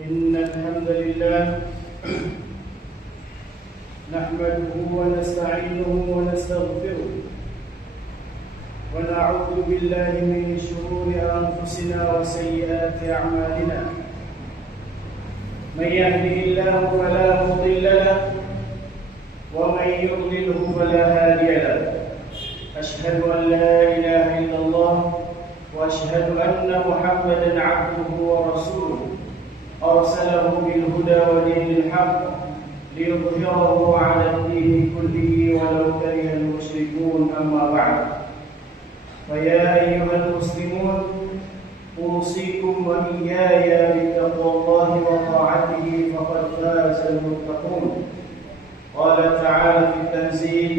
إن الحمد لله نحمده ونستعينه ونستغفره ونعوذ بالله من شرور أنفسنا وسيئات أعمالنا. من يهده الله فلا مضل له ومن يضلله فلا هادي له. أشهد أن لا إله إلا الله وأشهد أن محمدا عبده ورسوله أرسله بالهدى ودين الحق ليظهره على الدين كله ولو كره المشركون. أما بعد، فيا أيها المسلمون، أوصيكم وإياي بتقوى الله وطاعته فقد فاز المتقون. قال تعالى في التنزيل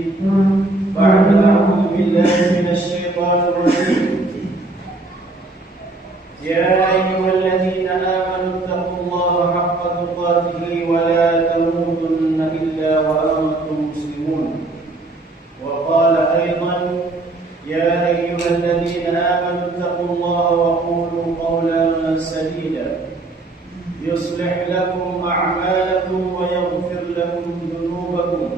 بعد أعوذ بالله من الشيطان الرجيم: يا أيها الذين آمنوا اتقوا الله حق تقاته ولا تموتن إلا وأنتم مسلمون. وقال أيضا: يا أيها الذين آمنوا اتقوا الله وقولوا قولا سديدا يصلح لكم أعمالكم ويغفر لكم ذنوبكم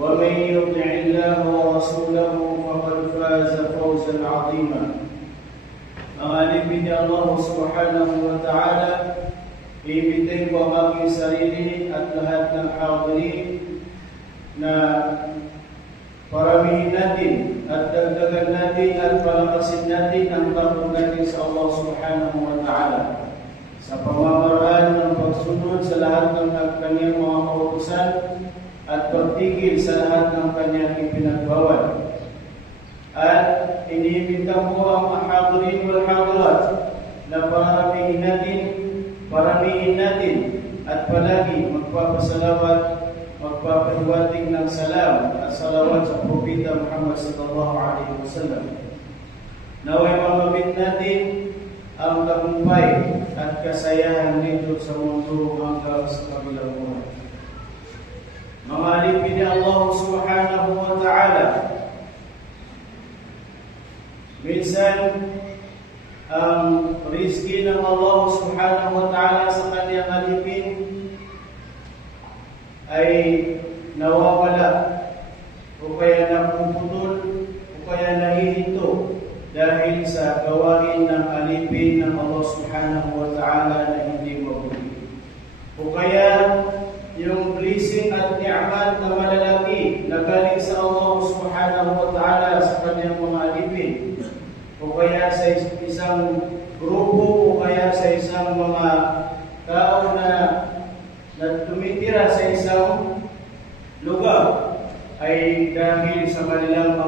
ومن يطع الله ورسوله فقد فاز فوزا عظيما. Mengalami Allah Subhanahu wa Ta'ala, ibitin ko ang aking sarili at lahat ng hadirin na paramihin natin at dagdagan natin at palakasin natin ang takot natin sa Allah Subhanahu wa Ta'ala sa pamamaraan ng pagsunod sa lahat ng kanyang mga kautusan at pagtigil sa lahat ng kanyang ipinagbawal. At iniimbita ko ang hadirin wal hadirat na paramihin natin at palagi magpapasalamat, magpapahiwatig ng salam at salawat sa Propeta Muhammad sallallahu alaihi wasallam. Naway mamabit natin ang tagumpay at kasayahan nito sa mundo hanggang sa kabilang buhay. Mga alipin ni Allah Subhanahu wa Ta'ala, minsan ang rizki ng Allah Subhanahu wa Ta'ala sa kanyang alipin ay nawawala o kaya napuputol o kaya nahihinto dahil sa gawain ng alipin ng Allah Subhanahu wa Ta'ala na hindi mabuti. O kaya yung blessing at ni'mat na malalaki na galing sa Allah Subhanahu wa Ta'ala sa kanyang mga alipin, o kaya sa isang grupo, o kaya sa isang mga tao na tumitira sa isang lugar, ay dahil sa kanilang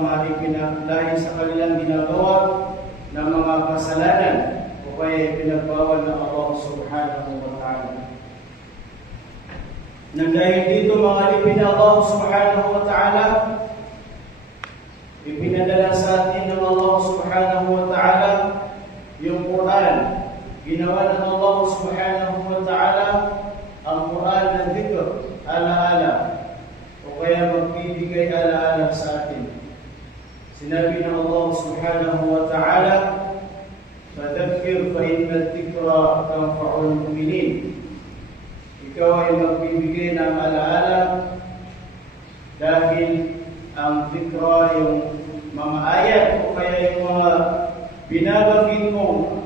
dahil sa kanilang ginagawa ng mga kasalanan o kaya pinagbawal ng Allah Subhanahu wa Ta'ala. Nang dahil dito mga alipin ng Allah Subhanahu wa Ta'ala, ipinadala sa atin ng Allah Subhanahu wa Ta'ala yung Quran. Ginawa ng Allah Subhanahu wa Ta'ala ang Quran ng dhikr, ala-ala, o kaya magbibigay ala-ala sa atin. Sinabi ng Allah Subhanahu wa Ta'ala, "Fadhakkir fa inna dhikra tanfa'ul mu'minin." Ikaw ay magbibigay ng ala-ala dahil ang dhikra, yung mga ayat o kaya yung mga binabanggit mong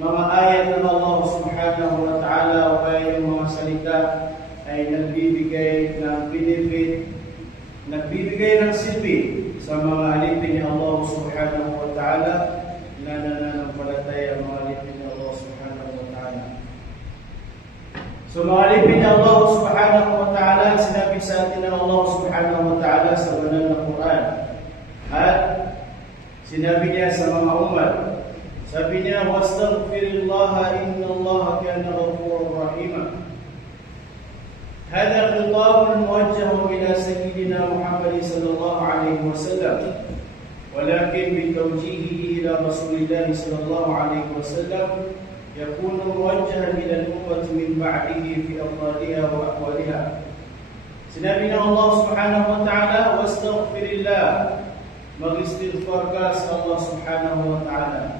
mga ayat ng Allah Subhanahu wa Ta'ala o kaya yung mga salita ay nagbibigay ng benefit, nagbibigay ng silbi sa mga alipin ni Allah Subhanahu wa Ta'ala na nananampalataya mga alipin ni Allah Subhanahu wa Ta'ala. So mga alipin ni Allah Subhanahu wa Ta'ala, sinabi sa atin ng Allah Subhanahu wa Ta'ala sa banal na Quran. At sinabi niya sa mga umat, sabi niya, "Wastaghfirillaha innallaha kana ghafurur rahima." هذا خطاب موجه إلى سيدنا محمد صلى الله عليه وسلم، ولكن بتوجيهه إلى رسول الله صلى الله عليه وسلم يكون موجها إلى الأمة من بعده في أفرادها وأحوالها. Sinabi ng Allah Subhanahu wa Ta'ala, "Wastaghfirillah." Mag-istighfar ka sa Allah Subhanahu wa Ta'ala.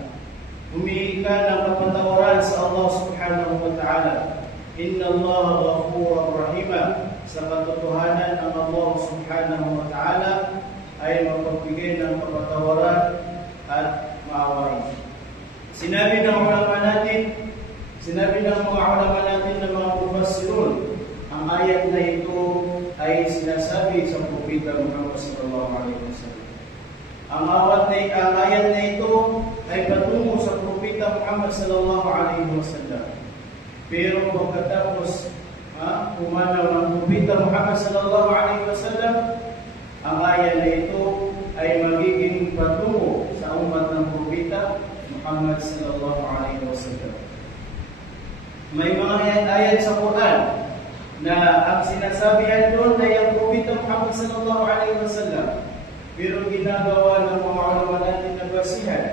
Humingi ka ng kapatawaran sa Allah subhanahu wa ta'ala. Inna Allah ghafurur rahima. Sa katotohanan ng Allah subhanahu wa ta'ala ay mapagbigay ng kapatawaran at maawain. Sinabi ng mga ulama natin na mga mufassirun, ang ayat na ito ay sinasabi sa Propeta Muhammad sallallahu alaihi wasallam. Ang ayat na ito ay patungo sa Propeta Muhammad sallallahu alaihi wasallam. Pero pagkatapos pumanaw ng Propeta Muhammad sallallahu alaihi wasallam, ang ayat na ito ay magiging patungo sa umat ng Propeta Muhammad sallallahu alaihi wasallam. May mga ayat sa Quran na ang sinasabihan doon ay ang Propeta Muhammad sallallahu alaihi wasallam, pero ginagawa ng mga ulama natin na basihan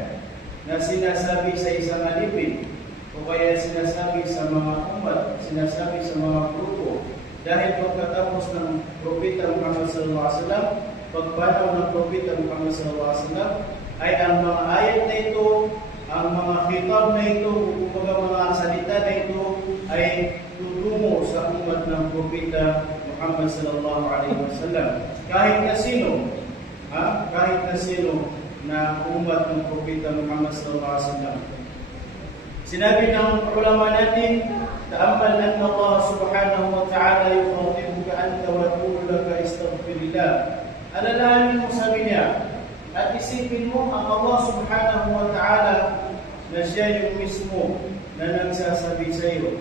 na sinasabi sa isang alipin o kaya sinasabi sa mga umat, sinasabi sa mga grupo, dahil pagkatapos ng Propeta Muhammad sallallahu alaihi wasallam, pagpanaw ng Propeta Muhammad sallallahu alaihi wasallam, ay ang mga ayat na ito, ang mga khitab na ito, mga salita na ito ay tutungo sa umat ng Propeta Muhammad sallallahu alaihi wasallam. Kahit na sino na umat ng Propeta Muhammad sallallahu alaihi wasallam. Sinabi ng ulama natin, ta'ammal anna Allah subhanahu wa ta'ala yukhatibuka anta wa yaqulu laka istaghfirillah. Alalahanin mo sabi niya, at isipin mo ang Allah subhanahu wa ta'ala na siya yung mismo na nagsasabi sa iyo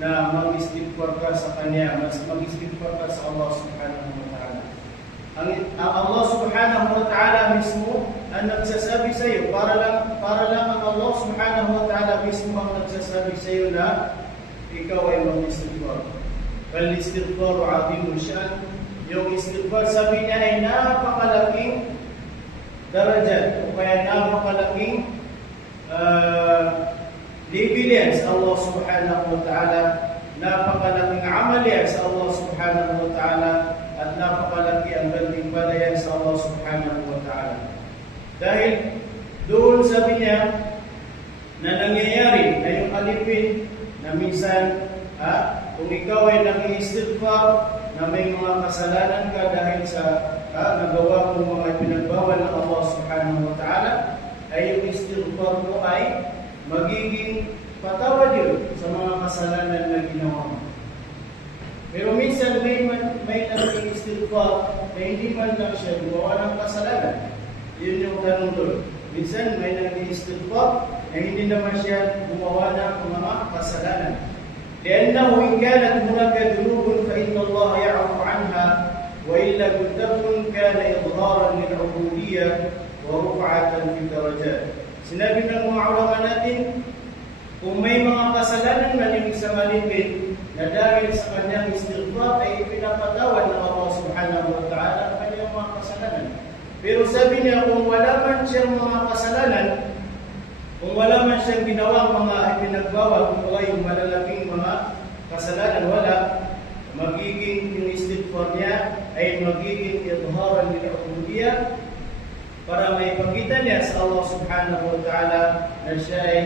na mag-istighfar ka sa Kanya, mag-istighfar ka sa Allah subhanahu wa ta'ala. Ang Allah subhanahu wa ta'ala mismo ang nagsasabi sa iyo, para lang ang Allah subhanahu wa ta'ala mismo ang nagsasabi sa iyo na ikaw ay mag-istighfar. Kal-istighfaru 'azimul sha'n. Yung istighfar, sabi niya, ay napakalaking darajat o kaya napakalaking libilyan sa Allah subhanahu wa ta'ala, napakalaking amalya sa Allah subhanahu wa ta'ala, at napakalaki ang gantimpalayan sa Allah subhanahu wa ta'ala. Dahil doon sabi niya na nangyayari na yung alipin na minsan kung ikaw ay nag-istighfar na may mga kasalanan ka dahil sa nagawa mo mga pinagbawal ng Allah subhanahu wa ta'ala, ay yung istighfar mo ay magiging patawad yun sa mga kasalanan na ginawa mo. Pero minsan may nag-istighfar na hindi man lang siya gumawa ng kasalanan. Yun yung tanong doon. Minsan may nag-istighfar na hindi naman siya gumawa ng mga kasalanan. لأنه إن كانت هناك ذنوب فإن الله يعفو عنها وإن لم تكن كان إظهارا للعبودية ورفعة في الدرجات. Sinabi ng mga ulama natin, kung may mga kasalanan man yung isang alipin na dahil sa kanyang istighfar ay pinapatawad ng Allah subhanahu wa ta'ala ang kanyang mga kasalanan. Pero sabi niya, kung wala man siyang mga kasalanan, kung wala man siyang ginawang mga ipinagbawal, kung wala yung malalaking mga kasalanan, wala, magiging yung istighfar niya ay magiging idharan lil ubudiyya, para may pagkita niya sa Allah subhanahu wa ta'ala na siya ay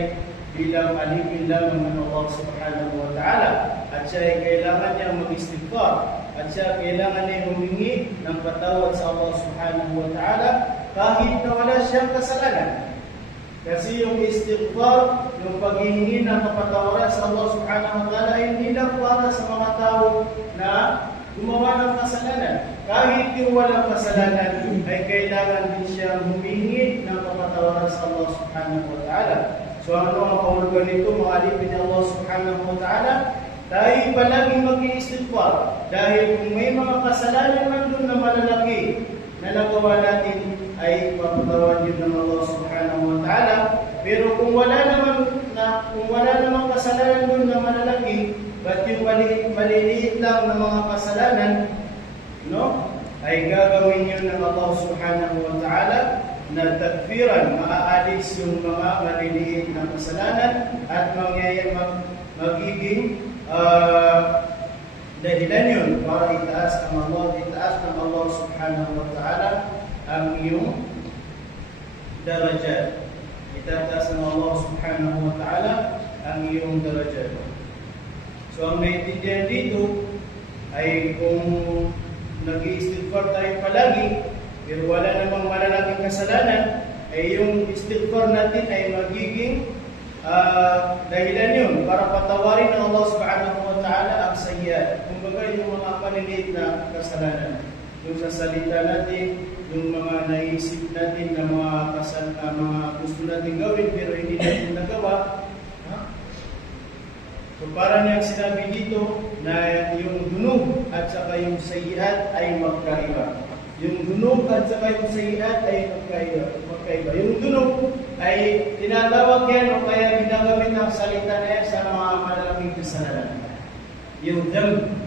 bilang alipin lamang ng Allah subhanahu wa ta'ala, at siya ay kailangan niya mag-istighfar, at siya kailangan niya humingi ng patawad sa Allah subhanahu wa ta'ala kahit na wala siyang kasalanan. Kasi yung istighfar, yung paghihingi ng kapatawaran sa Allah subhanahu wa ta'ala ay hindi lang para sa mga tao na gumawa ng kasalanan. Kahit yung walang kasalanan ay kailangan din siya humingi ng kapatawaran sa Allah subhanahu wa ta'ala. So ano ang kahulugan nito, mga alipin ng Allah subhanahu wa ta'ala? Tayo palaging mag-iistighfar. Dahil kung may mga kasalanan man doon na malalaki na nagawa natin, ay papatawad din ng Allah subhanahu wa ta'ala. Pero kung wala namang kasalanan doon na malalaki, ba't yung maliliit lang na mga kasalanan, ay gagawin yun ng Allah subhanahu wa ta'ala na takfiran, maaalis yung mga maliliit na kasalanan at magiging dahilan yun para itaas ng Allah subhanahu wa ta'ala ang iyong darajat. Itataas ng Allah subhanahu wa ta'ala ang ang iyong darajat. So ang naiintindihan dito ay kung nag-i-istighfar tayo palagi, pero wala namang malalaking kasalanan, ay yung istighfar natin ay magiging dahilan yun para patawarin ng Allah subhanahu wa ta'ala ang sayyiat. Kumbaga yung mga maliliit na kasalanan, yung sa salita natin, yung mga naisip natin na mga gusto natin gawin pero hindi natin nagawa. So para niyang sinabi dito na yung dunub at saka yung sayyiat ay magkaiba. Yung dunub at saka yung sayyiat ay magkaiba. Yung dunub ay tinatawag yan o kaya ginagamit ang salita na yan sa mga malalaking kasalanan. Yung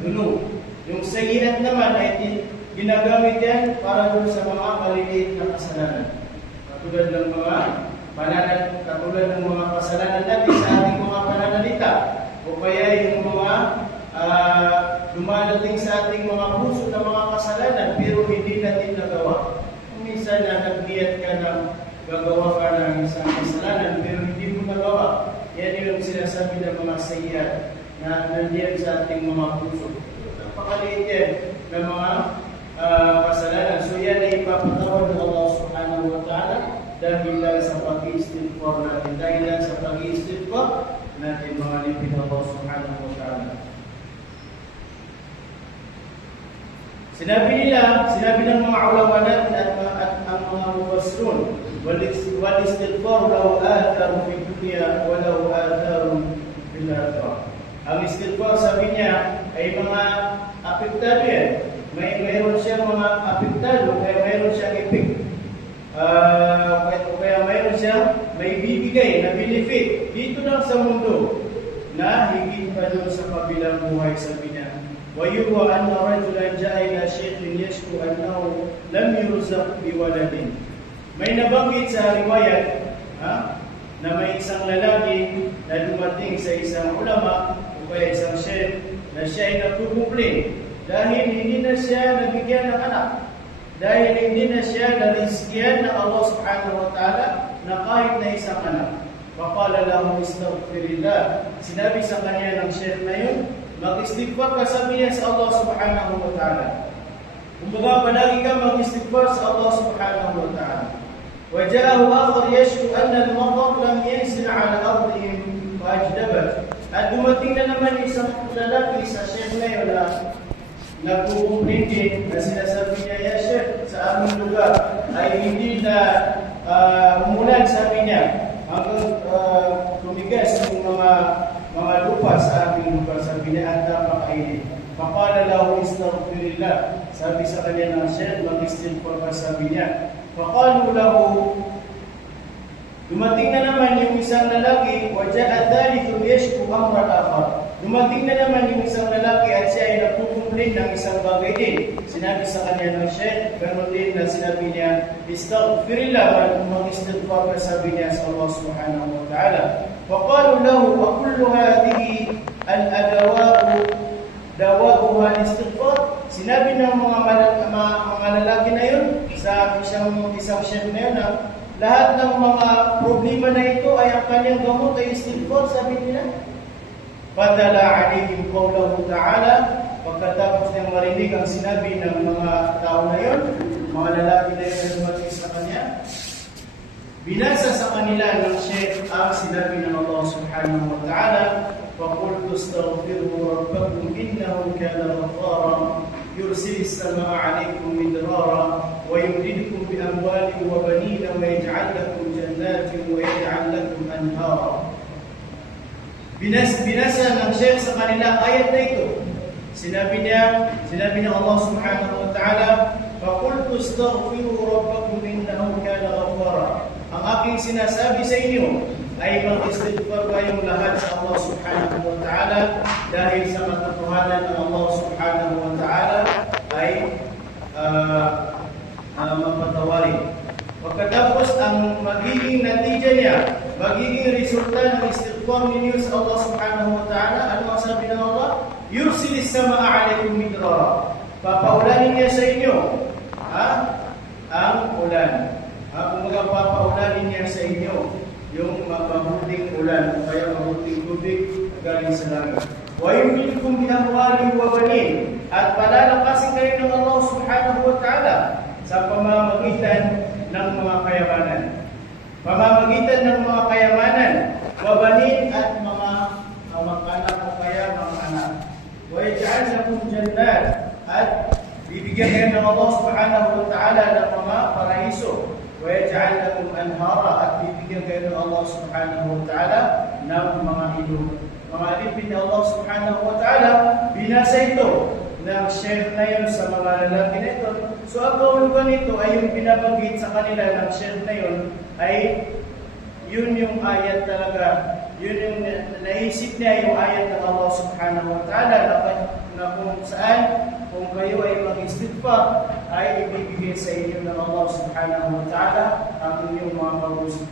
dunub. Yung sayyiat naman ay ginagamit yan para doon sa mga maliliit na kasalanan. Katulad ng mga kasalanan natin sa ating mga pananalita. O kaya yung mga dumadating sa ating mga puso na mga kasalanan pero hindi natin nagawa. Minsan na nag-niyat ka na gagawa ka ng isang kasalanan pero hindi mo nagawa. Yan yung sinasabi ng mga sayyiat na nandiyan sa ating mga puso. Napakaliit yan ng mga kasalanan. So yan ay ipapatawad ng Allah subhanahu wa ta'ala dahil lang sa pag-istighfar natin. Dahil lang sa pag-istighfar natin mga lipid ng Allah subhanahu wa ta'ala. Sinabi ng mga ulama natin at ang mga mufassirun, wal istighfar lahu atharu fi dunya wa lahu atharu fil akhirah. Ang istighfar sabi niya ay mga apektado yan. Mayroon siyang mga apektado, kaya mayroon siyang effect. Kaya mayroon siyang may bibigay na benefit dito lang sa mundo na higit pa doon sa kabilang buhay, sabi niya. وَيُرْوَى أَنَّ رَجُلًا جَاءَ إِلَى شَيْخٍ يَشْكُو أَنَّهُ لَمْ يُرْزَقْ بِوَلَدٍ. May nabanggit sa riwayat na may isang lalaki na dumating sa isang ulama o kaya isang sheikh na siya ay nagkukumplain dahil hindi na siya nabigyan ng anak, dahil hindi na siya narizkiyan ng Allah subhanahu wa ta'ala na kahit na isang anak. Faqala lahu istaghfirillah. Sinabi sa kanya ng sheikh na yun, mag-istighfar ka, sabi niya sa Allah subhanahu wa ta'ala. Kumbaga, palagi ka mag-istighfar sa Allah subhanahu wa ta'ala. وَجَاءَهُ آخَرْ يَشْكُو أَنَّ الْمَطَرَ لَمْ يَنْزِلْ عَلَى أَرْضِهِمْ فَأَجْدَبَتْ. At dumating na naman isang lalaki sa sheikh na yun na nagkukumplain din na sinasabi niya, ya sheikh, sa aming lugar ay hindi na umulan, sabi niya, hanggang tumigas yung mga lupa sa aming lugar, sabi niya, at napakainit. Faqala lahu istaghfirillah. Sabi sa kanya ng sheikh, mag-istighfar ka, sabi niya. Faqalu lahu, dumating na naman yung isang lalaki, waja'a thalithu yashku amra al-akhar. Dumating na naman yung isang lalaki at siya ay nagkukumplain ng isang bagay din. Sinabi sa kanya ng sheikh, ganoon din na sinabi niya, istaghfirillah, mag-istighfar ka, sabi niya sa Allah subhanahu wa ta'ala. Faqalu lahu, wa kullu hadhihi al-adawa'u dawa'uha al-istighfar. Sinabi ng mga lalaki na yun sa isang sheikh na yun na lahat ng mga problema na ito ay ang kanyang gamot ay istighfar, sabi nila. Fatala alayhim qawlahu ta'ala. Pagkatapos niyang marinig ang sinabi ng mga tao na yun, mga lalaki na yun na dumating sa kanya, binasa sa kanila ng sheikh ang sinabi ng Allah subhanahu wa ta'ala, فَقُلْتُ اسْتَغْفِرُوا رَبَّكُمْ إِنَّهُ كَانَ غَفَّارًا يُرْسِلِ السَّمَاءَ عَلَيْكُمْ مِدْرَارًا وَيُمْدِدْكُمْ بِأَمْوَالٍ وَبَنِينَ وَيَجْعَلْ لَكُمْ جَنَّاتٍ وَيَجْعَلْ لَكُمْ أَنْهَارًا. Binasa ng sheikh sa kanila ayat na ito. Sinabi ng Allah subhanahu wa ta'ala, فَقُلْتُ اسْتَغْفِرُوا رَبَّكُمْ إِنَّهُ كَانَ غَفَّارًا. Ang aking sinasabi sa inyo ay mag-istighfar kayong lahat sa Allah subhanahu wa ta'ala dahil sa katotohanan ng Allah subhanahu wa ta'ala ay mapatawarin. Pagkatapos ang magiging natija niya, magiging resulta ng istighfar ninyo sa Allah subhanahu wa ta'ala, ano ang sabi ng Allah? Yursilis sama'a alaykum midrara. Papaulanin niya sa inyo ang ulan. Kung papaulan niya sa inyo yung mabuting ulan o kaya mabuting tubig galing sa langit. Wa yumdidukum bi amwalin wa banin, at palalakasin kayo ng Allah subhanahu wa ta'ala sa pamamagitan ng mga kayamanan. Pamamagitan ng mga kayamanan, wa banin, at mga anak o kaya mga anak. Wa yaj'al lakum jannat, at bibigyan kayo ng Allah subhanahu wa ta'ala ng mga paraiso. Wa yaj'al lakum anhara, at bibigyan kayo ng Allah subhanahu wa ta'ala ng mga ilog. Mga alipin ni Allah subhanahu wa ta'ala, binasa ito ng share na yun sa mga lalaki nito. So ang kaulugan nito ay yung pinabanggit sa kanila ng share na yun ay yun yung ayat talaga. Yun yung naisip niya, yung ayat ng Allah subhanahu wa ta'ala na kung saan, kung kayo ay mag-istighfar, ay ibibigay sa inyo ng Allah subhanahu wa ta'ala ang inyong mga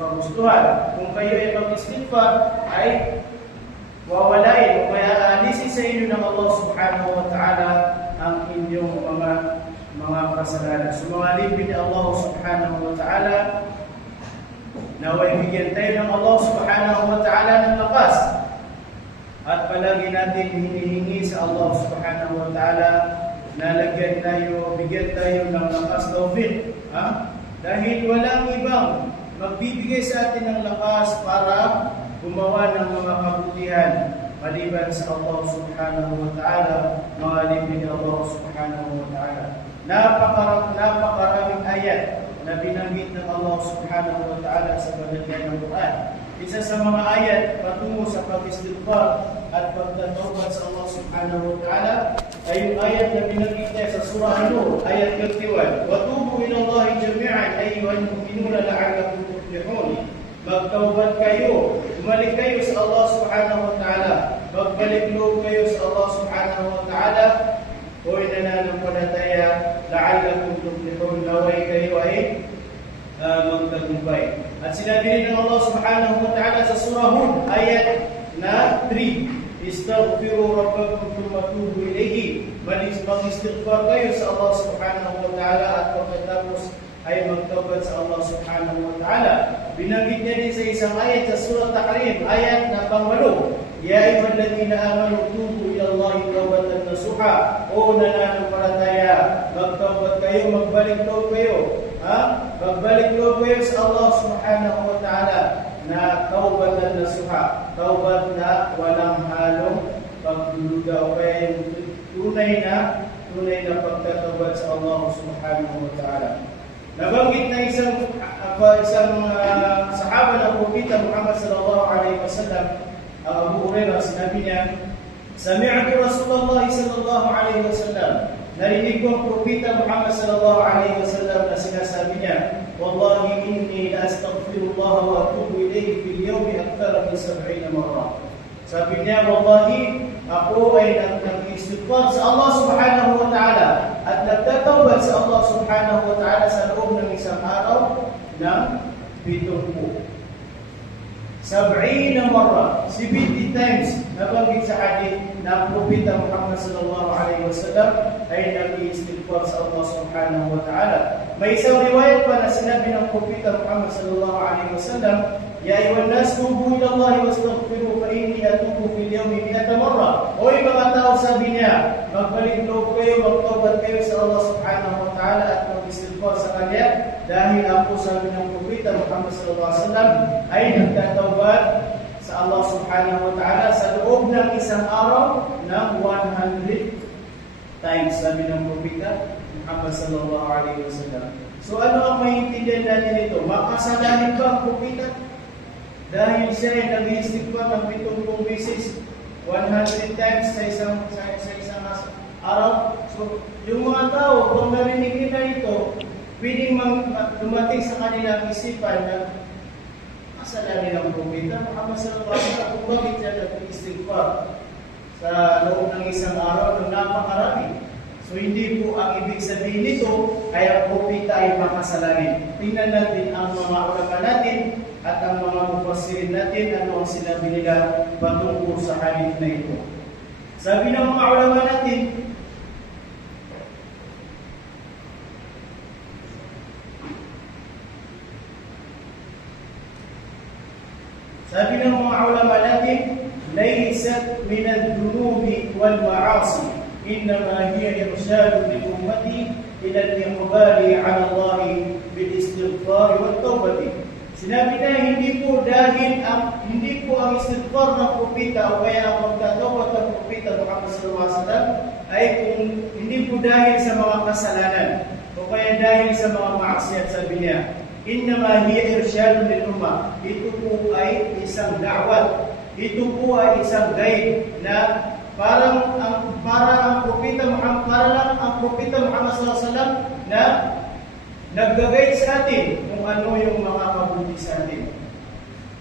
pagustuhan. Kung kayo ay mag-istighfar, ay wawalain o kaya aalisin sa inyo ng Allah subhanahu wa ta'ala ang inyong mga kasalanan. So mga alipin ni Allah subhanahu wa ta'ala, naway bigyan tayo ng Allah subhanahu wa ta'ala ng lakas, at palagi natin hinihingi sa Allah subhanahu wa ta'ala na bigyan tayo ng lakas tawfiq. Dahil walang ibang magbibigay sa atin ng lakas para gumawa ng mga kabutihan maliban sa Allah subhanahu wa ta'ala, mga alipin ni Allah subhanahu wa ta'ala. Napakaraming ayat na binanggit ng Allah subhanahu wa ta'ala sa banal ng Quran. Isa sa mga ayat patungo sa pag-istighfar at pagtatawbad sa Allah subhanahu wa ta'ala ay yung ayat na binanggit niya sa surah An-Nur, ayat 31. Wa tubu ila Allahi jami'an ayyuhal mu'minuna la'allakum tuflihun. Magtawbad kayo, bumalik kayo sa Allah subhanahu wa ta'ala, magbalik loob kayo sa Allah subhanahu wa ta'ala, o nananampalataya, la'allakum tuflihun, naway kayo ay magtagumpay. At sinabi rin ng Allah subhanahu wa ta'ala sa surah Hud, ayat na 3, istaghfiru rabbakum thumma tubu ilayhi, mag-istighfar kayo sa Allah subhanahu wa ta'ala at pagkatapos ay magtawbad sa Allah subhanahu wa ta'ala. Binanggit niya din sa isang ayat sa surah Tahrim, ayat na pang-8, ya ayyuhalladhina amanu tubu ila Allahi tawbatan nasuha, o nananampalataya, magtawbad kayo, magbalik loob kayo. Magbalik loob kayo sa Allah subhanahu wa ta'ala na tawbatan nasuha, tawbad na walang halong pagduluga, o kaya tunay na pagtatawbad sa Allah subhanahu wa ta'ala. Nabanggit na isang sahaba ng Propeta Muhammad sallallahu alaihi wasallam, Abu Hurairah, sinabi niya, sami'tu Rasulullah sallallahu alaihi wasallam, narinig ko ang Propeta Muhammad sallallahu alaihi wasallam na sinasabi niya, wallahi inni la astaghfirullah wa atubu ilayhi fil yawmi akthara min 70 marra. Sabi niya, wallahi, ako ay nag-istighfar sa Allah subhanahu wa ta'ala at nagtatawbad sa Allah subhanahu wa ta'ala sa loob ng isang araw ng 70. 70 marra, 70 times nabanggit sa hadith na ang Propeta Muhammad sallallahu alaihi wasallam ay nag-istighfar sa Allah subhanahu wa ta'ala. May isang riwayat pa na sinabi ng Propeta Muhammad sallallahu alaihi wasallam, ya ayyuhan nas tubu ila Allah wastaghfiru fa inni atubu fil yawmi 100 marra. O mga tao, sabi niya, magbalik loob kayo, magtawbad kayo sa Allah subhanahu wa ta'ala at mag-istighfar sa Kanya, dahil ako, sabi ng Propeta Muhammad sallallahu alaihi wasallam, ay nagtatawbad sa Allah subhanahu wa ta'ala sa loob ng isang araw ng 100 times, sabi ng Propeta Muhammad sallallahu alaihi wasallam. So ano ang maintindihan natin ito? Makasalanan ba ang Propeta? Dahil siya ay nag-istighfar ng 70 beses, 100 times sa isang araw. So, yung mga tao, kung narinig nila ito, pwedeng dumating sa kanilang isipan na kasalanan ng Propeta Muhammad sallallahu alaihi wasallam kung bakit siya nag-istighfar sa loob ng isang araw ng napakarami. So, hindi po ang ibig sabihin nito ay ang Propeta ay makasalanan. Tingnan natin ang mga ulama natin at ang mga mufassirin natin, ano ang sinabi nila patungkol sa hadith na ito. Sabi ng mga ulama natin, laysat من الذنوب والمعاصي إنما هي إرشاد للأمة إلى الإقبال على الله بالاستغفار والتوبة. Sinabi na hindi po ang istighfar ng propeta o kaya ang pagtatawad ng propeta Muhammad sallallahu alaihi wasallam ay kung hindi po dahil sa mga kasalanan o kaya dahil sa mga maksiat. Sabi niya, innama hiya irsyadun lil ummah. Ito po ay isang da'wat. Ito po ay isang guide na para ang propeta Muhammad sallallahu alaihi wasallam na nag-guide sa atin kung ano yung mga mabuti sa atin.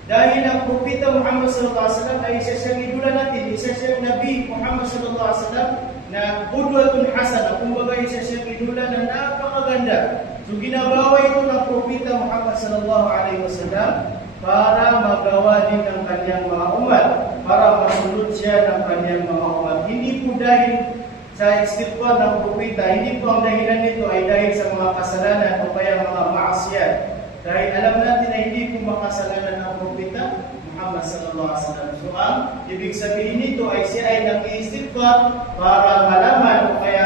Dahil ang propeta Muhammad sallallahu alaihi wasallam ay isa siyang idula natin, isa siyang Nabi Muhammad sallallahu alaihi wasallam na qudwatun hasana, kumbaga isa siyang idula na napakaganda. So ginabawa ito ng propeta Muhammad sallallahu alaihi wasallam para magawa din ng kanyang mga umat, para masunod siya ng kanyang mga umat. Hindi po dahil sa istighfar ng propeta, hindi po ang dahilan nito ay dahil sa mga kasalanan o kaya mga maksiat. Dahil alam natin na hindi po makasalanan ang propeta Muhammad sallallahu alaihi wasallam. So ang ibig sabihin nito ay siya ay nag-istighfar para malaman o kaya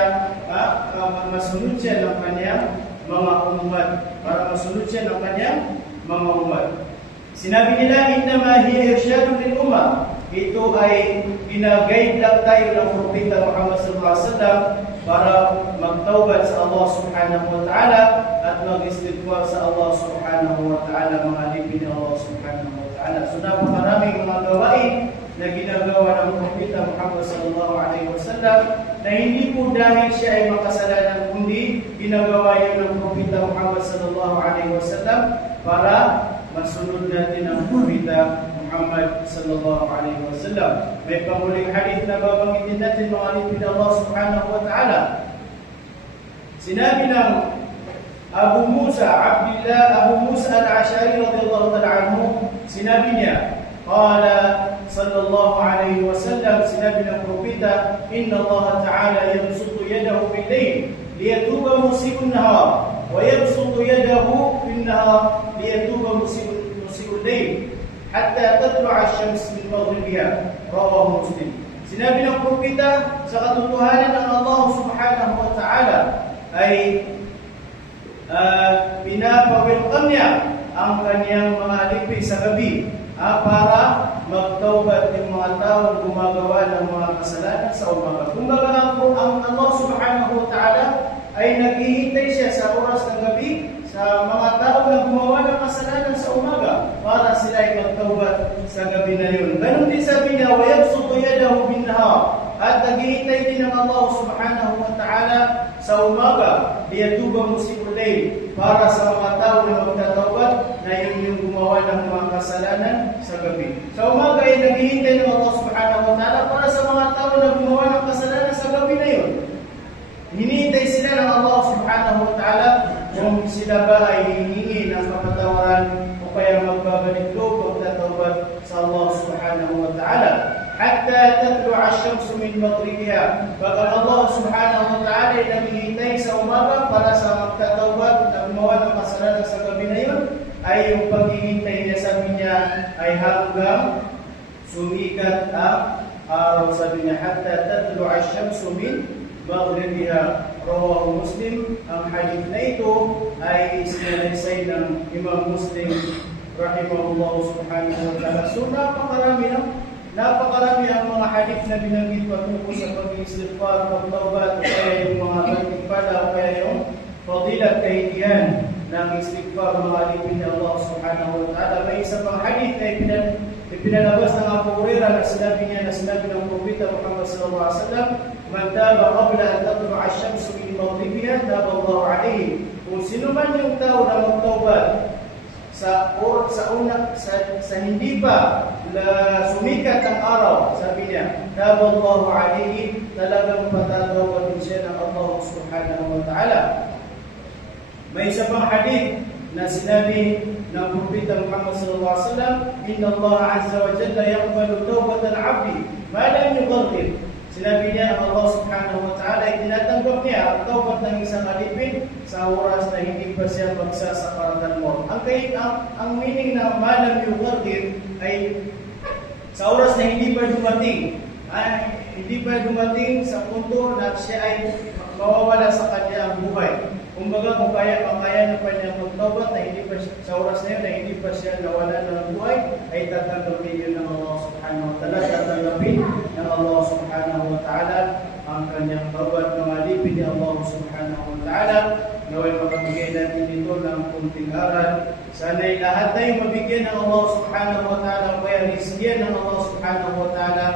masunod siya ng kanyang mga umat, para masunod siya ng kanyang mga umat. Sinabi nila, innama hiya irsyadun lil ummah. Ito ay ginag-guide lang tayo ng propeta Muhammad sallallahu alaihi wasallam para magtaubat sa Allah subhanahu wa ta'ala at mag-istighfar sa Allah subhanahu wa ta'ala, mga alipin ng Allah subhanahu wa ta'ala. So napakaraming mga gawain na ginagawa ng propeta Muhammad sallallahu alaihi wasallam na hindi po dahil siya ay makasalanan, kundi ginagawa yan ng propeta Muhammad sallallahu alaihi wasallam para masunod natin ang propeta Muhammad sallallahu alaihi wasallam. May panguling hadith na babanggitin natin, mga alipin ng Allah subhanahu wa ta'ala. Sinabi ng Abu Musa al-Ash'ari radhiyallahu ta'ala anhu, sinabi niya, qala sallallahu alaihi wasallam, sinabi ng propeta, inna Allah ta'ala yabsutu yadahu bil-layl liyatuba musii'un nahar wa yabsutu yadahu bin-nahar liyatuba musii'ul layl hatta tatlu'a asy-syams min maghribiha, rawahu Muslim. Sinabi ng propeta, sa katotohanan ng Allah subhanahu wa ta'ala ay pinapawelcome niya ang kanyang mga alipin sa gabi para magtaubat yung mga taong gumagawa ng mga kasalanan sa umaga. Kumbaga ang Allah subhanahu wa ta'ala ay naghihintay siya sa oras ng gabi sa mga tao na gumawa ng kasalanan sa umaga para sila ay magtaubat sa gabi na yun. Ganun din sabi niya, وَيَبْسُطُ يَدَهُ بِالنَّهَارِ. At naghihintay din ng Allah subhanahu wa ta'ala sa umaga, liyatuba musii'ul layl, para sa mga tao na magtataubat na yun yung gumawa ng mga kasalanan sa gabi. Sa umaga ay naghihintay ng Allah subhanahu wa ta'ala para sa mga tao na gumawa ng kasalanan sa gabi na yun. Hinihintay sila ng Allah subhanahu wa ta'ala kung sila ba ay hihingi ng kapatawaran o kaya magbabalik loob pagtatawbat sa Allah subhanahu wa ta'ala. Hatta tatlu'a asy-syamsu min maghribiha. Baka Allah subhanahu wa ta'ala ay naghihintay sa umaga para sa magtatawbat na gumawa ng kasalanan sa gabi na yun, ay yung paghihintay niya, sabi niya, ay hanggang sumikat ang araw. Sabi niya, hatta tatlu'a asy-syamsu min maghribiha, rawahu Muslim. Ang hadith na ito ay isinaysay ng Imam Muslim rahimahullah subhanahu wa ta'ala. So napakarami ang mga hadith na binanggit patungkol sa pag-istighfar, pagtaubat, o kaya yung mga gantimpala, o kaya yung fadilat, kahidiyan ng istighfar, mga alipin ng Allah subhanahu wa ta'ala. May isa pang hadith na ipinalabas ng Abu Hurairah na sinabi ng propeta Muhammad sallallahu alaihi wasallam, man taba qabla an tatlu'a asy-syamsu min maghribiha taba Allahu alayhi. Kung sino man yung tao na magtaubat sa hindi pa sumikat ang araw, sabi niya, taba Allahu alayhi, talagang patatawad din siya ng Allah subhanahu wa ta'ala. May isa pang hadith na sinabi ng propeta Muhammad sallallahu alaihi wasallam, inna Allah azza wa jalla yaqbalu tawbatal 'abdi ma lam yughargir. Sinabi niya, ang Allah subhanahu wa ta'ala ay tinatanggap niya ang tawbat ng isang alipin sa oras na hindi pa siya bagsa sa paratang mo. Ang meaning ng ma lam yughargir ay sa oras na hindi pa dumating ay hindi pa dumating sa punto na siya ay mawawala sa kanya ang buhay. Kumbaga kung kaya na pa niya magtawad na hindi pa siya, sa oras na yun na hindi pa siya nawala ng buhay, ay tatanggapin yun ng Allah subhanahu wa ta'ala, tatanggapin ng Allah subhanahu wa ta'ala ang kanyang tawad. Mga alipin ni Allah subhanahu wa ta'ala, naway makabigay natin dito ng kunting aral. Sana'y lahat tayo mabigyan ng Allah subhanahu wa ta'ala, kaya risyan ng Allah subhanahu wa ta'ala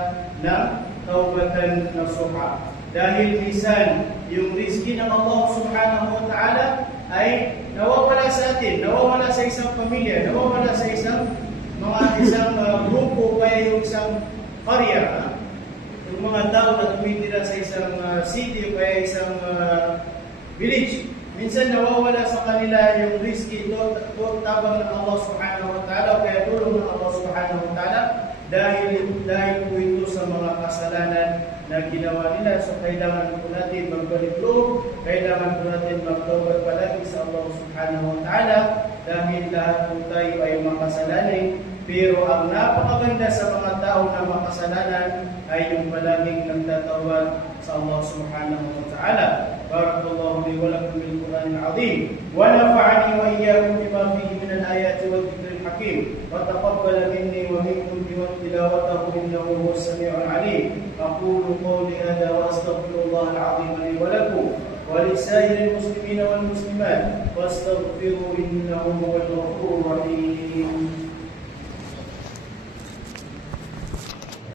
ng tawbatan nasuha. Dahil minsan, yung rizki ng Allah subhanahu wa ta'ala ay nawawala sa atin, nawawala sa isang pamilya, nawawala sa isang grupo, kaya yung isang karya, yung mga tao na tumitira sa isang city, kaya isang village. Minsan nawawala sa kanila yung rizki ito, tabang ng Allah subhanahu wa ta'ala, kaya tulong ng Allah subhanahu wa ta'ala, dahil po ito sa mga kasalanan na ginawa nila. So kailangan po natin magbalik loob, kailangan po natin magtawad palagi sa Allah subhanahu wa ta'ala, dahil lahat po tayo ay makasalanan. Pero ang napakaganda sa mga tao na makasalanan ay yung palaging nagtatawad sa Allah subhanahu wa ta'ala. Barakallahu li wa lakum bil Qur'anil azim wa nafa'ani wa iyyakum bima fihi min al-ayati wal dhikril hakim wa taqabbal minni wa minkum tilawatahu innahu huwas sami'ul 'alim. Aqulu qawli hadha wa astaghfirullah al-azim li wa lakum wa lisa'iril muslimina wal muslimat wastaghfiruhu innahu huwal ghafurur rahim.